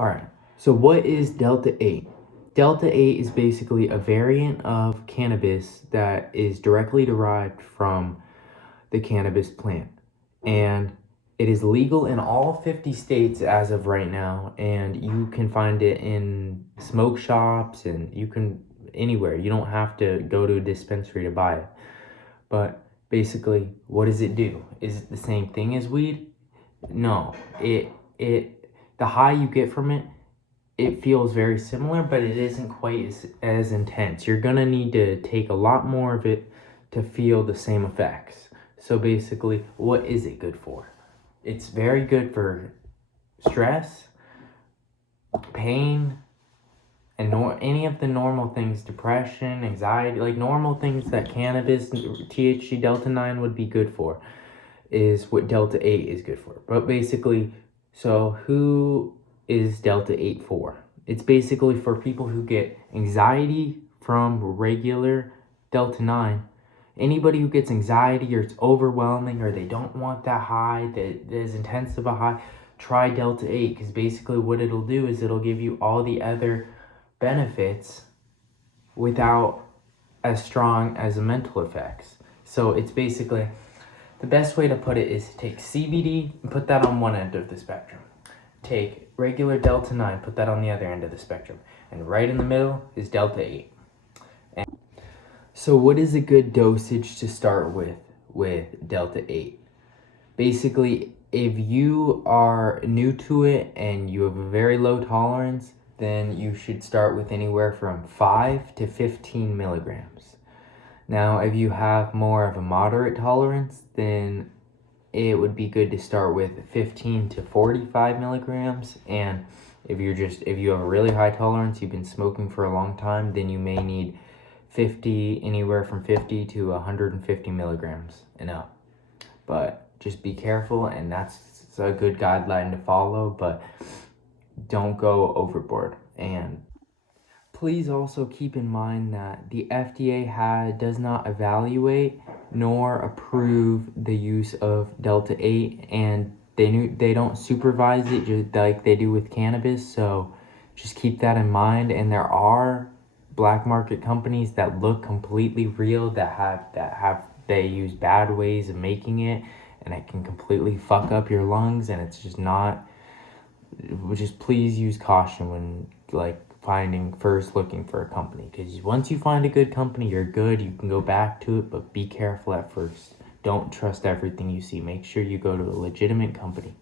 All right. So what is Delta 8? Delta 8 is basically a variant of cannabis that is directly derived from the cannabis plant. And it is legal in all 50 states as of right now, and you can find it in smoke shops and you can anywhere. You don't have to go to a dispensary to buy it. But basically, what does it do? Is it the same thing as weed? No. It the high you get from it feels very similar, but it isn't quite as intense. You're gonna need to take a lot more of it to feel the same effects. So basically, what is it good for? It's very good for stress, pain, and any of the normal things, depression, anxiety, like normal things that cannabis, THC, Delta 9 would be good for, is what Delta 8 is good for. But basically, so who is Delta 8 for? It's basically for people who get anxiety from regular Delta 9. Anybody who gets anxiety or it's overwhelming or they don't want that high, that is intense of a high, try Delta 8, because basically what it'll do is it'll give you all the other benefits without as strong as the mental effects. So it's basically, the best way to put it is take CBD and put that on one end of the spectrum. Take regular Delta 9, put that on the other end of the spectrum. And right in the middle is Delta 8. So what is a good dosage to start with Delta 8? Basically, if you are new to it and you have a very low tolerance, then you should start with anywhere from 5 to 15 milligrams. Now, if you have more of a moderate tolerance, then it would be good to start with 15 to 45 milligrams. And if you have a really high tolerance, you've been smoking for a long time, then you may need anywhere from 50 to 150 milligrams and up. But just be careful, and that's a good guideline to follow, but don't go overboard. And please also keep in mind that the FDA does not evaluate nor approve the use of Delta 8, and they don't supervise it just like they do with cannabis. So just keep that in mind. And there are black market companies that look completely real they use bad ways of making it, and it can completely fuck up your lungs, and it's just not. Just please use caution when looking for a company, because once you find a good company, you're good, you can go back to it, but be careful at first. Don't trust everything you see. Make sure you go to a legitimate company.